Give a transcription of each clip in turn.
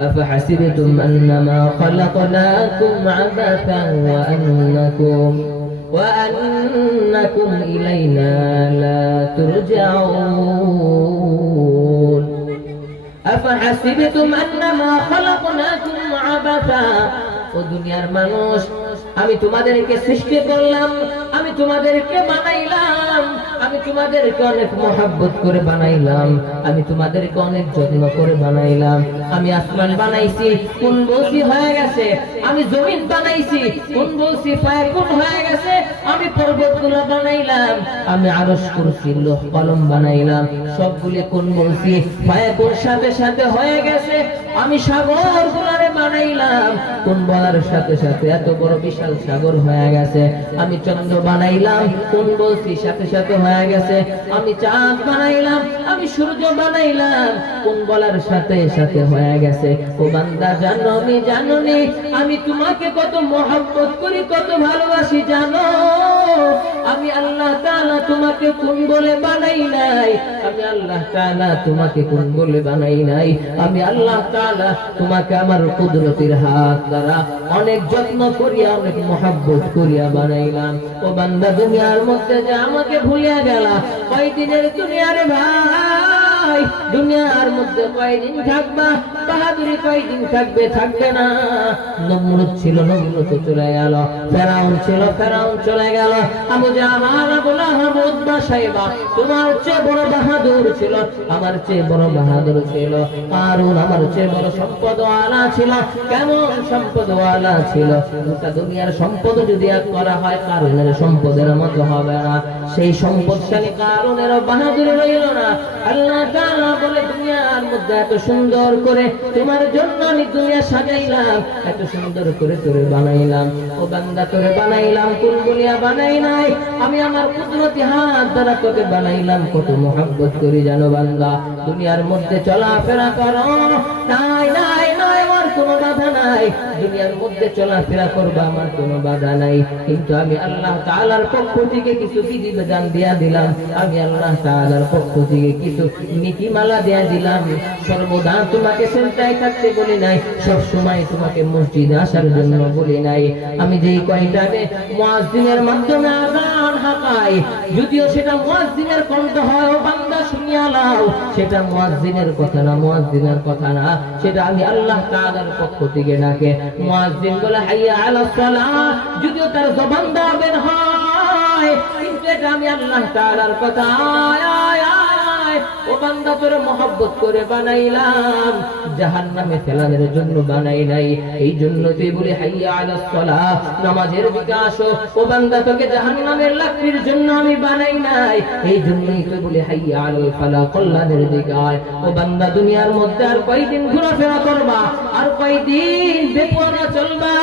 أفحسبتم أنما خلقناكم عبثا وأنكم إلينا لا ترجعون أفحسبتم أنما خلقناكم عبثا ও দুনিয়ার মানুষ, আমি তোমাদেরকে সৃষ্টি করলাম, আমি তোমাদেরকে বানাইলাম, আমি তোমাদেরকে অনেক মহব্বত করে বানাইলাম, আমি তোমাদেরকে অনেক যত্ন করে বানাইলাম। আমি আসমান বানাইছি, কোন বলছি হয়ে গেছে। আমি জমিন বানাইছি, কোন বলছি ফায়াকুন হয়ে গেছে। আমি পর্বতগুলো বানাইলাম, আমি আরশ কুরসি লোহ কলম বানাইলাম, সবগুলি কোন বলছি ফায়াকুন সাথে সাথে হয়ে গেছে। আমি সাগরগুলোরে বানাইলাম, কোন বলার সাথে সাথে এত বড় বিশাল সাগর হয়ে গেছে। আমি চন্দ্র বানাইলাম, কোন বলছি সাথে সাথে হয়ে গেছে। আমি চাঁদ বানাইলাম, আমি সূর্য বানাইলাম, কোন বলার সাথে সাথে হয়ে গেছে। ও বান্দা জানো নি আমি তোমাকে কত মহব্বত করি, কত ভালোবাসি জানো? আমি আল্লাহ তাআলা তোমাকে কোন বলে বানাই নাই, আমি আল্লাহ তাআলা তোমাকে কোন বলে বানাই নাই। আমি আল্লাহ তাআলা তোমাকে আমার কুদরতের হাত দ্বারা অনেক যত্ন করিয়া অনেক মহব্বত করিয়া বানাইলাম। ও বান্দা দুনিয়ার মধ্যে যে আমাকে ভুলিয়া গেলা, কয়দিনের দুনিয়ারে ভাই, দুনিয়ার মধ্যে কয়দিন থাকবা, বাহাদুরি কয়দিন থাকবে, থাকবে না। নমরুদ ছিল, নমরুদ চলে গেল। ফেরাউন ছিল, ফেরাউন চলে গেল। আবু জাহাল, আবু লাহাব, উতবা, শাইবা তোমার চেয়ে বড় বাহাদুর ছিল, আমার চেয়ে বড় বাহাদুর ছিল। কারুন আমার চেয়ে বড় সম্পদওয়ালা ছিল। কেমন সম্পদওয়ালা ছিল? গোটা দুনিয়ার সম্পদ যদি এক করা হয়, কারুনের সম্পদের মতো হবে না। সেই সম্পদশালী কারুনের বাহাদুরি রইল না। আল্লাহ তাআলা বলে, দুনিয়ার মধ্যে এত সুন্দর করে তোমার জন্য আমি দুনিয়া সাজাইলাম, এত সুন্দর করে তোরে বানাইলাম। ও বান্দা, তোরে বানাইলাম কোন বলিয়া বানাই নাই, আমি আমার কুদরতি হাত দ্বারা তোকে বানাইলাম। কত মহব্বত করি জানো বান্দা? দুনিয়ার মধ্যে চলাফেরা করো, নাই নাই নাই, আমার কোনো বাধা নাই। দুনিয়ার মধ্যে চলাফেরা করবা, আমার কোনো বাধা নাই। কিন্তু আমি আল্লাহ তাআলার পক্ষ থেকে কিছু বিধিবিধান দিয়া দিলাম, আমি আল্লাহ তাআলার পক্ষ থেকে কিছু নীতিমালা দিয়া দিলাম। সর্বদা তোমাকে চিন্তায় থাকতে বলি নাই, সব সময় তোমাকে মসজিদে আসার জন্য বলি নাই। আমি যেই কয়টাকে মুয়াজ্জিনের মাধ্যমে আযান হাঁকাই, যদিও সেটা মুয়াজ্জিনের কণ্ঠ হয়, ও বান্দা শুনিয়া লাও, সেটা মুয়াজ্জিনের কথা না, মুয়াজ্জিনের কথা না, সেটা আমি আল্লাহ তাআলার পক্ষ থেকে ডাকে। মুয়াজ্জিন বলে হাইয়া আলাস সালাহ, যদিও তার জবান দ্বারা বের হয়, কিন্তু এটা আমি আল্লাহ তাআলার কথা। ও বান্দা, তোরে মহব্বত করে বানাইলাম, জাহান্নামে ফেলানোর জন্য বানাই নাই। এই জন্য তুই বলি হাইয়া আলাস সালাহ, নামাজের দিকে আসো। ও বান্দা, তোকে জাহান্নামের লাকড়ির জন্য আমি বানাই নাই। এই জন্যই তুই বলি হাইয়া আলাল ফালাহ, কল্যাণের দিকে আয়। ও বান্দা, দুনিয়ার মধ্যে আর কয়দিন ঘোরাফেরা করবা, আর কয়দিন বেপরোয়া চলবা?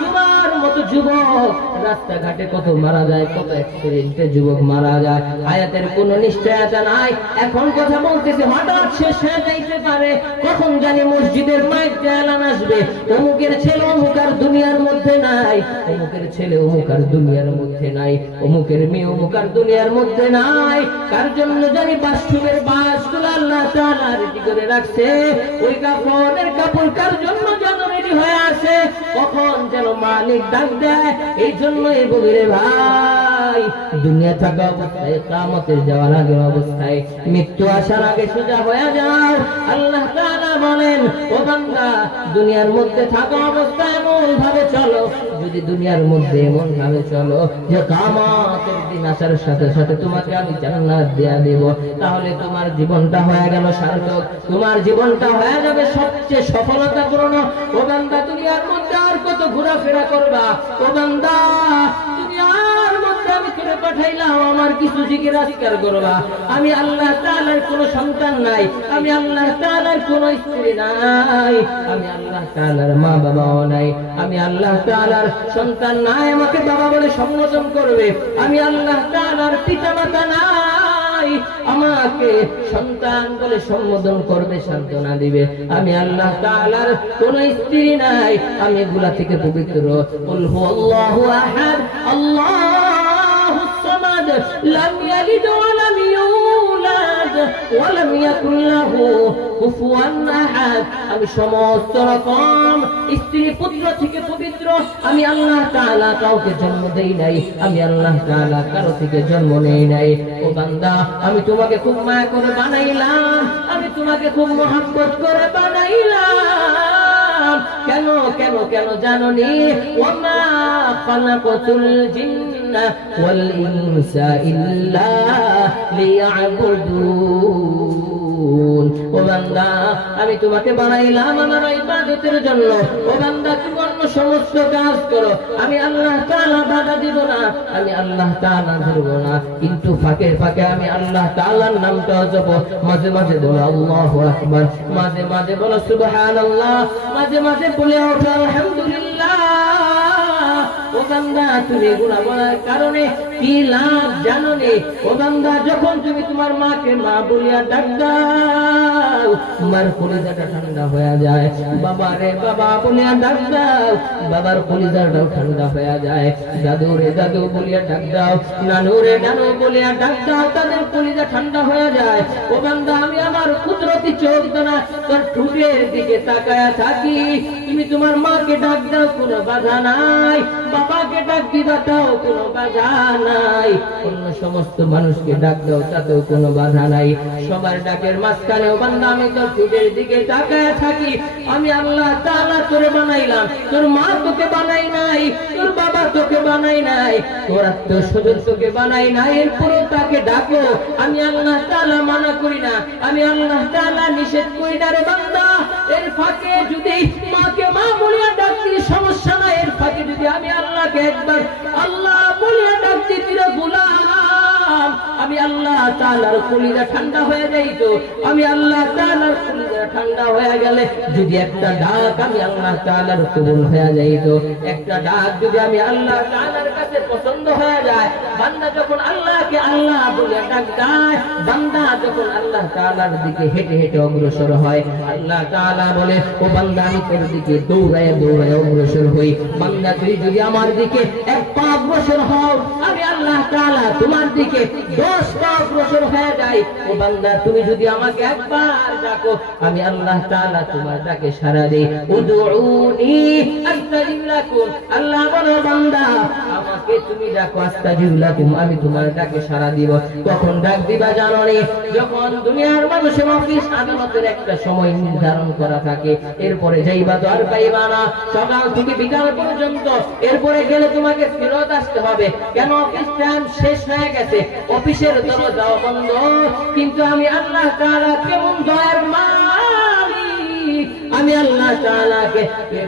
তোমার মতো যুবক রাস্তাঘাটে কত মারা যায়, কত অ্যাক্সিডেন্টে যুবক মারা যায়। হায়াতের কোনো নিশ্চয়তা নাই। এখন কথা বলতেছে, হঠাৎ শেষ হয়ে যাইতে পারে। কখন জানি মসজিদের মাইক এলান আসবে, অমুকের ছেলে অমুক আর দুনিয়ার মধ্যে নাই, অমুকের ছেলে অমুক আর দুনিয়ার মধ্যে নাই, অমুকের মেয়ে অমুক আর দুনিয়ার মধ্যে নাই। কার জন্য জানি বাথরুমের বাসগুলো আল্লাহ তাআলা রেডি করে রাখছে, ওই কাপড়ের কাপড় কার জন্য যেন রেডি হয়ে আছে, কখন যেন মালিক ডাক দেয়। এই জন্য এই বলে ভাই, দুনিয়া থাকা অবস্থায়, কিয়ামতের যাওয়ার আগে অবস্থায়, মৃত্যু আসার আগে সোজা হয়ে যাও। আল্লাহ তাআলা বলেন, ও বান্দা, দুনিয়ার মধ্যে থাকা অবস্থায় এমন ভাবে চলো, যদি দুনিয়ার মধ্যে এমন ভাবে চলো যে কিয়ামতের দিন আসার সাথে সাথে তোমাকে আমি জান্নাত দেয়া দেব, তাহলে তোমার জীবনটা হয়ে গেল সার্থক, তোমার জীবনটা হয়ে যাবে সবচেয়ে সফলতাপূর্ণ। ও বান্দা, দুনিয়ার মধ্যে আর কত ঘোরাফেরা করবা? ও বান্দা, দুনিয়ার মধ্যে আমি তোরে পাঠাইলাম আমার কিছু জিকির আজকার করবা। আমি আল্লাহ তাআলার কোনো সন্তান নাই, আমি আল্লাহ তাআলার কোনো স্ত্রী নাই, আমি আল্লাহ তাআলার মা বাবাও নাই, আমি আল্লাহ তাআলার সন্তান নাই আমাকে বাবা বলে সম্বোধন করবে, আমি আল্লাহ তাআলার পিতা মাতা নাই আমাকে সন্তান বলে সম্বোধন করবে, সান্ত্বনা দিবে, আমি আল্লাহ তাআলার কোনো স্ত্রী নাই, আমি এগুলা থেকে পবিত্র। কুল হুয়াল্লাহু আহাদ, আল্লাহুস সামাদ, লাম ইয়ালিদ ওয়া লাম ইউলাদ ওয়া লাম ইয়াকুল লাহু কুফুয়ান আহাদ। আমি সমস্ত রকম স্ত্রী পুত্র থেকে পবিত্র, আমি আল্লাহ তাআলা কাউকে জন্ম দেই নাই, আমি আল্লাহ তাআলা কারো থেকে জন্ম নেই নাই। ও বান্দা, আমি তোমাকে খুব মায়া করে বানাইলাম, আমি তোমাকে খুব মহব্বত করে বানাইলাম। কেন কেন কেন জানোনি? ওয়ামা খালাকাতুল জিন্না ওয়াল ইনসা ইল্লা লিয়াবুদুন। ও বান্দা, আমি তোমাকে বানাইলাম আমার ইবাদতের জন্য। ও বান্দা, তুমি অন্য সমস্ত কাজ করো, আমি আল্লাহ তাআলা বাধা দিব না, আমি আল্লাহ তাআলা ধরব না, কিন্তু ফাঁকে ফাঁকে আমি আল্লাহ তাআলার নামটা জপো। মাঝে মাঝে বলো আল্লাহু আকবার, মাঝে মাঝে বলো সুবহানাল্লাহ, মাঝে মাঝে বলে ওঠো আলহামদুলিল্লাহ। ও বান্দা, তুমি এগুলা বলার কারণে কি লাভ জানো নে? ও বান্দা, যখন তুমি তোমার মাকে মা বলিয়া ডাক দাও, তোমার কলিজাটা ঠান্ডা হয়ে যায়। বাবা রে বাবা বলিয়া ডাক দাও, বাবার কলিজাটাও ঠান্ডা হয়ে যায়। দাদু রে দাদু বলিয়া ডাক দাও, নানু রে নানু বলিয়া ডাক দাও, তাদের কলিজা ঠান্ডা হয়ে যায়। ও বান্দা, আমি আমার কুদরতি চোখ দ্বারা তোর ঠোঁটের দিকে তাকায়া থাকি। তুমি তোমার মাকে ডাক দাও, কোনো বাধা নাই, বাবাকে ডাক দিবা তাও কোনো বাধা নাই, অন্য সমস্ত মানুষকে ডাক দাও তাতেও কোনো বাধা নাই। সবার ডাকের মাঝখানেও বান্দা আমি তোর ঠোঁটের দিকে তাকায়া থাকি। আমি আল্লাহ তাআলা তোরে বানাইলাম, তোর মা তোকে বানাই নাই, তোর বাবা তোকে বানাই নাই, তোর আত্মীয় স্বজন তোকে বানাই নাই, এরপরও তাকে ডাকো। আমি আল্লাহ তাআলা মানা করি না, আমি আল্লাহ তাআলা নিষেধ করি না রে বান্দা। এর ফাঁকে যদি মাকে মা বলিয়া ডাকতি সমস্যা নাই, এর ফাঁকে যদি আমি আল্লাহকে একবার আল্লাহ বলিয়া ডাকতি রে গোলাম, আমি আল্লাহ তাআলার কলিজা ঠান্ডা হয়ে যাইত। আমি আল্লাহ তাআলার কলিজা ঠান্ডা হয়ে গেলে যদি একটা ডাক আমি আল্লাহ তাআলার কবুল হয়ে যাইত, একটা ডাক যদি আমি আল্লাহ তাআলার কাছে পছন্দ হয়ে যায়, বান্দা যখন আল্লাহকে আল্লাহ বলে ডাক দেয়, বান্দা যখন আল্লাহ তাআলার দিকে হেঁটে হেঁটে অগ্রসর হয়, আল্লাহ তাআলা বলে ও বান্দা আমি তোর দিকে দৌড়ায় দৌড়ায় অগ্রসর হই। বান্দা তুই যদি আমার দিকে এক পা অগ্রসর হও, আমি আল্লাহ তাআলা তোমার দিকে 10 পা অগ্রসর হয়ে যাই। ও বান্দা, তুমি যদি আমাকে একবার ডাকো, আমি আল্লাহ তাআলা তোমার ডাকে সাড়া দেই। উদউনি আস্তাজিব লাকুম। আল্লাহ বলে বান্দা আমাকে তুমি ডাকো, আস্তাজিব লাকুম, আমি তোমার ডাকে সাড়া দিব। কখন ডাক দিবা জানো নি? যখন দুনিয়ার মানুষের অফিস আদালতের একটা সময় নির্ধারণ করা থাকে, এরপরে যাইবা তো আর পাইবা না, সকাল থেকে বিকাল পর্যন্ত, এরপরে গেলে তোমাকে ফেরত আসতে হবে। কেন? অফিস টাইম শেষ হয়ে গেছে, অফিসের দরজা বন্ধ। কিন্তু আমি আল্লাহ তাআলা কেমন দয়ার মালিক, আমি আল্লাহ তাআলাকে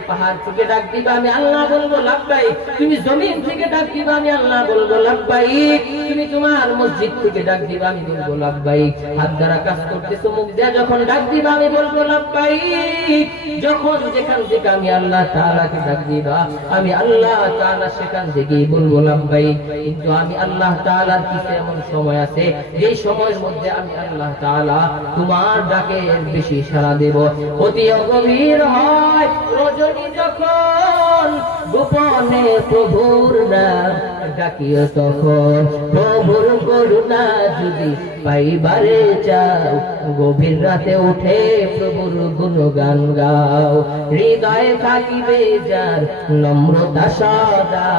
পাহাড় থেকে ডাক দিবা, আমি আল্লাহ বলবো লাব্বাইক। তুমি জমিন থেকে ডাক দিবা, আমি আল্লাহ বলবো লাব্বাইক। তুমি তোমার মসজিদ থেকে ডাক দিবা, আমি বলবো লাব্বাইক। হাত দ্বারা কাজ করতেছো, মুখ দিয়ে যখন ডাক দিবা আমি বলবো লাব্বাইক। যখন যেখান থেকে আমি আল্লাহ তাআলাকে ডাক দিবা, আমি আল্লাহ তাআলা সেখান থেকেই বলবো লাব্বাইক। কিন্তু আমি আল্লাহ তাআলার কিছু এমন সময় আছে যেই সময়ের মধ্যে আমি আল্লাহ তাআলা তোমার ডাকে বেশি সাড়া দেব। অতি গভীর হয় রজনী যখন, গোপনে প্রভুর নাম ডাকিও তখন। প্রভুর করুণা যদি পাইবারে চাও, গভীর রাতে উঠে প্রভুর গুণগান গাও। হৃদয়ে থাকিবে যার নম্রতা সদা,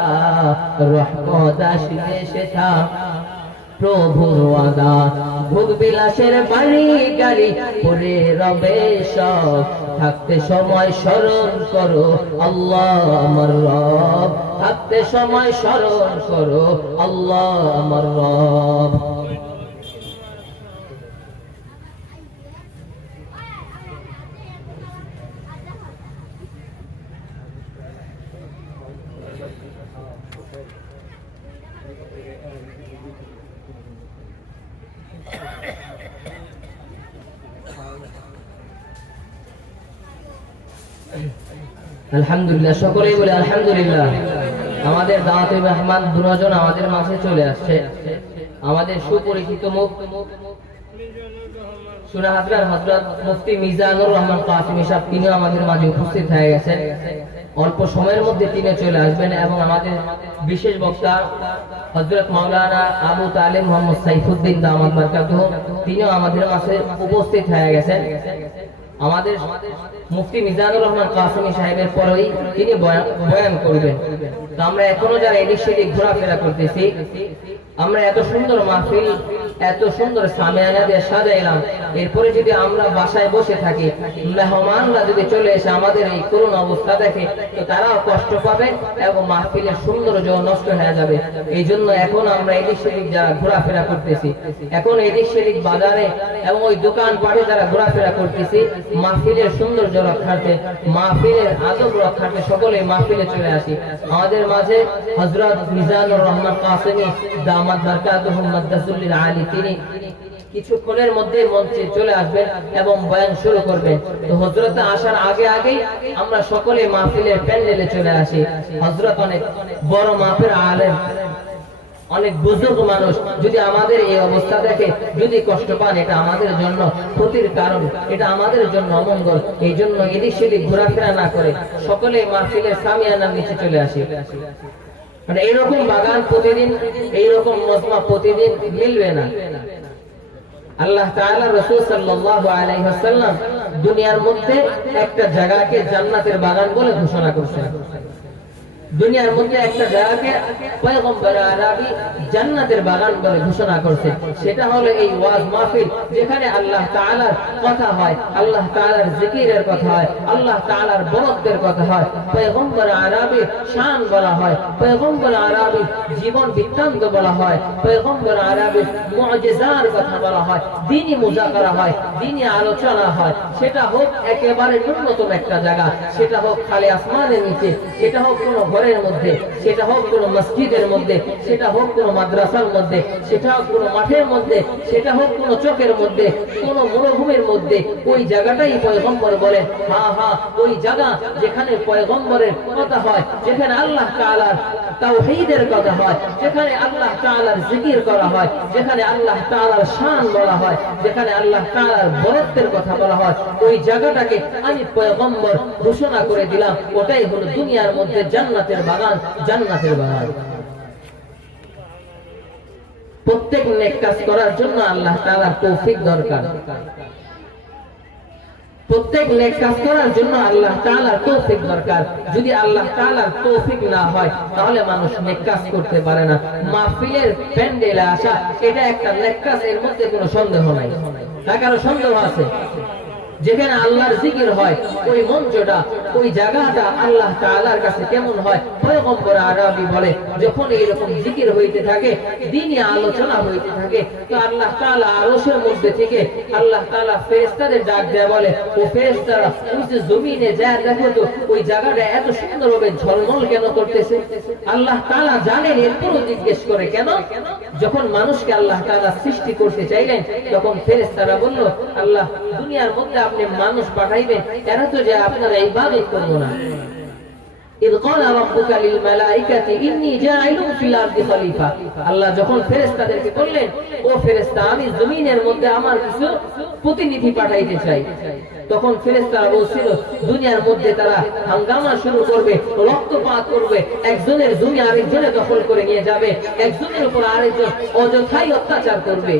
রহমত আসিবে সেথা প্রভুর ওয়াদা। ভোগ বিলাসের বাড়ি গাড়ি পরে রবে সব, থাকতে সময় স্মরণ করো আল্লাহ আমার রব, থাকতে সময় স্মরণ করো আল্লাহ আমার রব। আলহামদুলিল্লাহ, সকলেই বলে আলহামদুলিল্লাহ। আমাদের দাওয়াতে মেহমান দুজন আমাদের মাঝে চলে আসছে। আমাদের সুপরিচিত মুখ সুনা হযরত মুফতি মিজানুর রহমান কাসিমি সাহেব, তিনি আমাদের মাঝে উপস্থিত হয়ে গেছেন। অল্প সময়ের মধ্যে তিনি চলে আসবেন এবং আমাদের বিশেষ বক্তা হযরত মাওলানা আবু তালিব মোহাম্মদ সাইফুদ্দিন দামাত বারকাতুহু তিনিও আমাদের মাঝে উপস্থিত হয়ে গেছেন। আমাদের মুফতি মিজানুর রহমান কাসেমী সাহেবের পরেই তিনি বয়ান করবেন। তো আমরা এখনো যারা এদিক সেদিক ঘোরাফেরা করতেছি, আমরা এত সুন্দর মাহফিল, এত সুন্দর সামিয়ানা দিয়ে সাজাইলাম, এরপরে যদি আমরা বাসায় বসে থাকি, মেহমানরা যদি চলে এসে আমাদের এই করুণ অবস্থা দেখে, তো তারাও কষ্ট পাবে এবং মাহফিলের সৌন্দর্য নষ্ট হয়ে যাবে। এই জন্য এখন আমরা এদিক সেদিক যারা ঘোরাফেরা করতেছি, এখন এদিক সেদিক বাজারে এবং ওই দোকান পাটে যারা ঘোরাফেরা করতেছি, মাহফিলের সৌন্দর্য রক্ষার্থে, মাহফিলের আদব রক্ষার্থে সকলে মাহফিলে চলে আসি। আমাদের মাঝে হযরত মিজানুর রহমান কাসেমী দামাত বারকাতুহু মাদ্দাসুল আলী তিনি কিছুক্ষণের মধ্যে মঞ্চে চলে আসবেন এবং বয়ান শুরু করবেন। তো হযরত আসার আগে আগেই আমরা সকলে মাহফিলের প্যান্ডেলে চলে আসি। হযরত অনেক বড় মাপের আলেম, অনেক বুজুর্গ মানুষ, যদি আমাদের এই অবস্থা দেখে, যদি কষ্ট পান, এটা আমাদের জন্য ক্ষতির কারণ, এটা আমাদের জন্য অমঙ্গল। এই জন্য এদিক সেদিক ঘোরাফেরা না করে সকলে মাহফিলের সামিয়ানার নিচে চলে আসি। মানে এইরকম বাগান প্রতিদিন, এইরকম মজমা প্রতিদিন মিলবে না। আল্লাহ তাআলা রাসূল সাল্লাল্লাহু আলাইহি ওয়াসাল্লাম দুনিয়ার মধ্যে একটা জায়গাকে জান্নাতের বাগান বলে ঘোষণা করেছেন। দুনিয়ার মধ্যে একটা জায়গাকে পয়গম্বর আরবি জান্নাতের বাগান বলে ঘোষণা করেছেন। সেটা হলো এই ওয়াজ মাহফিল, যেখানে আল্লাহ তাআলার কথা হয়, আল্লাহ তাআলার জিকিরের কথা হয়, আল্লাহ তাআলার বরকতের কথা হয়, পয়গম্বর আরবি শান বলা হয়, পয়গম্বর আরবি জীবন বৃত্তান্ত বলা হয়, পয়গম্বর আরবি মুআজিজার কথা বলা হয়, দ্বীনি মুযাকারা হয়, দ্বীনি আলোচনা হয়। সেটা হোক একেবারে ন্যূনতম একটা জায়গা, সেটা হোক খালি আসমানের নিচে, সেটা হোক কোনো ঘরের মধ্যে, সেটা হোক কোনো মসজিদের মধ্যে, সেটা হোক কোনো মাদ্রাসার মধ্যে, সেটা হোক কোনো মাঠের মধ্যে, সেটা হোক কোনো চকের মধ্যে, কোনো মরুভূমির মধ্যে, ওই জায়গাটাই পয়গম্বর বলেন। ওই জায়গা যেখানে পয়গম্বরের কথা হয়, যেখানে আল্লাহ তাআলার তাওহীদের কথা হয়, যেখানে আল্লাহ তাআলার জিকির করা হয়, যেখানে আল্লাহ তাআলার শান বলা হয়, যেখানে আল্লাহ তাআলার বরকতের কথা বলা হয়, ওই জায়গাটাকে আমি পয়গম্বর ঘোষণা করে দিলাম, ওটাই হলো দুনিয়ার মধ্যে জান্নাতের বাগান, জান্নাতের বাগান। প্রত্যেক নেক কাজ করার জন্য আল্লাহ তাআলার তৌফিক দরকার। প্রত্যেক নেক কাজ করার জন্য আল্লাহ তাআলার তৌফিক দরকার। যদি আল্লাহ তাআলার তৌফিক না হয়, তাহলে মানুষ নেক কাজ করতে পারে না। মাহফিলের প্যান্ডেলে আসা এটা একটা নেক কাজ, এর মধ্যে কোনো সন্দেহ নাই। তার কারো সন্দেহ আছে? যেখানে আল্লাহর জিকির হয়, ওই মঞ্চটা, ওই জায়গাটা আল্লাহ তাআলার কাছে কেমন হয়? পয়গম্বর আরবি বলে, যখন এইরকম জিকির হইতে থাকে, দ্বীনি আলোচনা হইতে থাকে, তো আল্লাহ তাআলা আরশের মধ্যে থেকে আল্লাহ তাআলা ফেরেশতাদের ডাক দেয়, বলে ও ফেরেশতারা, ওই যে জমিনে যায় দেখো তো ওই জায়গাটা এত সুন্দরভাবে ঝলমল কেন করতেছে? আল্লাহ তাআলা জানেন, এরপরও জিজ্ঞেস করে কেন? যখন মানুষকে আল্লাহ তাআলা সৃষ্টি করতে চাইলেন, তখন ফেরেশতারা বলল, আল্লাহ দুনিয়ার মধ্যে আপনি মানুষ পাঠাইবেন, এরা তো যে আপনারা ইবাদত করবো না। إذ قال ربك للملائكة إني جاعل في الأرض خليفة। আল্লাহ যখন ফেরেশতাদেরকে বললেন, ও ফেরেশতা, আমি জমিনের মধ্যে আমার কিছু প্রতিনিধি পাঠাইতে চাই, তখন ফেরেশতারা বলছিল, দুনিয়ার মধ্যে তারা হাঙ্গামা শুরু করবে, রক্তপাত করবে, একজনের জমি আরেকজনে দখল করে নিয়ে যাবে, একজনের উপর আরেকজন অযথাই অত্যাচার করবে।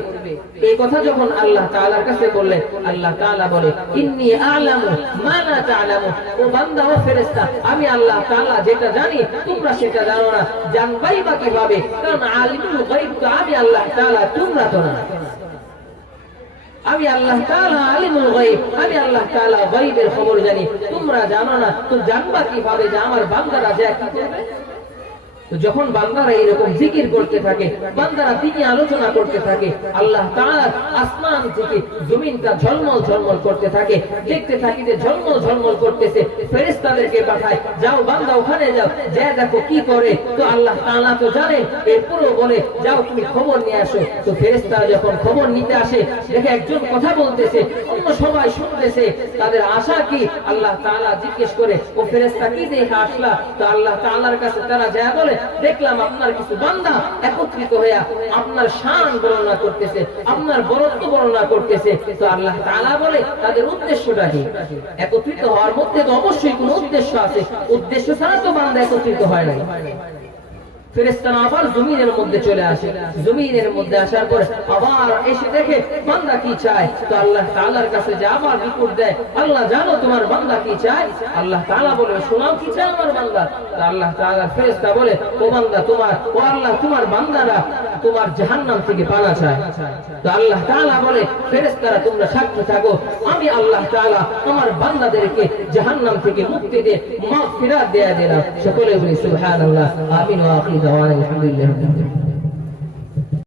এই কথা যখন আল্লাহ তাআলার কাছে বললেন, আল্লাহ তাআলা বলে, ইন্নী আ'লামু মা লা তা'লামু। ও বান্দা, ও ফেরেশতা, আমি আল্লাহ তাআলা যেটা জানি তোমরা সেটা জানো না। জানবাই বা কিভাবে? কারণ আলিমুল গায়ব তো আমি আল্লাহ তাআলা, তোমরা তো না। আমি আল্লাহ তাআলা আলিমুল গায়ব, আমি আল্লাহ তাআলা গায়বের খবর জানি, তোমরা জানো না। তো জানবা কিভাবে যে আমার বান্দারা যা কি করবে? যখন বান্দারা এরকম জিকির করতে থাকে, বান্দারা দ্বীনি আলোচনা করতে থাকে, আল্লাহ তাআলা আসমান থেকে জমিনটা ঝলমল ঝলমল করতে থাকে, দেখতে থাকি যে ঝলমল ঝলমল করতেছে, ফেরেশতাদেরকে পাঠায়, যাও বান্দা ওখানে যাও, যা দেখো কি করে। তো আল্লাহ তাআলা তো জানেন, এরপরও বলে, যাও তুমি খবর নিয়ে আসো। তো ফেরেশতারা যখন খবর নিতে আসে, দেখে একজন কথা বলতেছে, অন্য সবাই শুনতেছে, তাদের আশা কি? আল্লাহ তাআলা জিজ্ঞেস করে, ও ফেরেশতা কি দেখে আসলা? তো আল্লাহ তাআলার কাছে তারা যা বলে, দেখলাম আপনার কিছু বান্দা একত্রিত হয়ে আপনার শান বর্ণনা করতেছে, আপনার বরত্ব বর্ণনা করতেছে। তো আল্লাহ তাআলা বলে তাদের উদ্দেশ্যটা কি? একত্রিত হওয়ার মধ্যে তো অবশ্যই কোনো উদ্দেশ্য আছে, উদ্দেশ্য ছাড়া তো বান্দা একত্রিত হয় না। ফেরেশতারা আবার জমিনের মধ্যে চলে আসে, জমিনের মধ্যে আসার পর আবার এসে দেখে বান্দা কি চায়। তো আল্লাহ তাআলার কাছে যে আবার রিপোর্ট দেয়, আল্লাহ জানো তোমার বান্দা কি চায়। আল্লাহ তাআলা বলে শোনাও কি চায় আমার বান্দা। তো আল্লাহ তাআলার ফেরেশতা বলে ও বান্দা তোমার, ও আল্লাহ তোমার বান্দারা তোমার জাহান্নাম থেকে পানা চায়। তো আল্লাহ তাআলা বলে ফেরেশতারা তোমরা সাক্ষী থাকো, আমি আল্লাহ তাআলা আমার বান্দাদেরকে জাহান্নাম থেকে মুক্তি দিয়ে মাগফিরাত দেয়া দিলাম। সকলে বলি সুবহানাল্লাহ, আমিন ওয়া আখির দাওয়ানা আলহামদুলিল্লাহ।